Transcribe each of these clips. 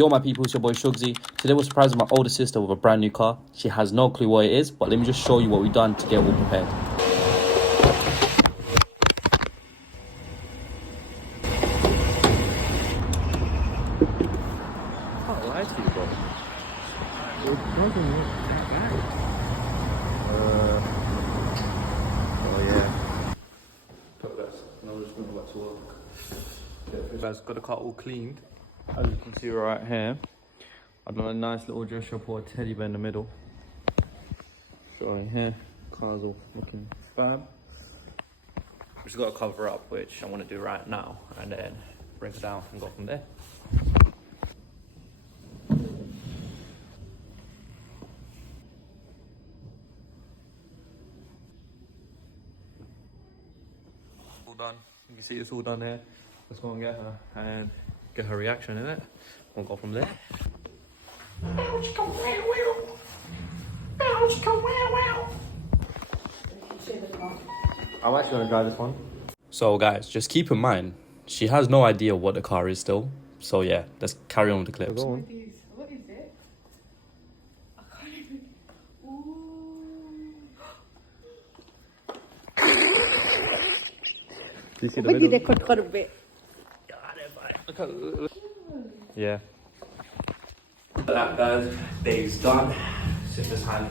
Yo, my people, it's your boy Shugsy. Today we're surprising my older sister with a brand new car. She has no clue what it is, but let me just show you what we've done to get all prepared. I can't lie to you, bro. It doesn't look that bad. Oh yeah. Now we're just going back to work. Guys, got the car all cleaned. As you can see right here, I've done a nice little gesture, put a teddy bear in the middle. Showing here, car's all looking fab. We just got to cover up, which I want to do right now, and then bring it down and go from there. All done. You can see it's all done here. Let's go and get her and get her reaction in it. We'll go from there. I'm actually gonna drive this one. So guys, just keep in mind, she has no idea what the car is still. So yeah, let's carry on with the clips. What is it? I can't even. Ooh. Do you see the middle? Yeah. That guys, day's done. Sister's card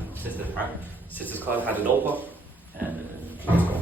handed over, and let's go.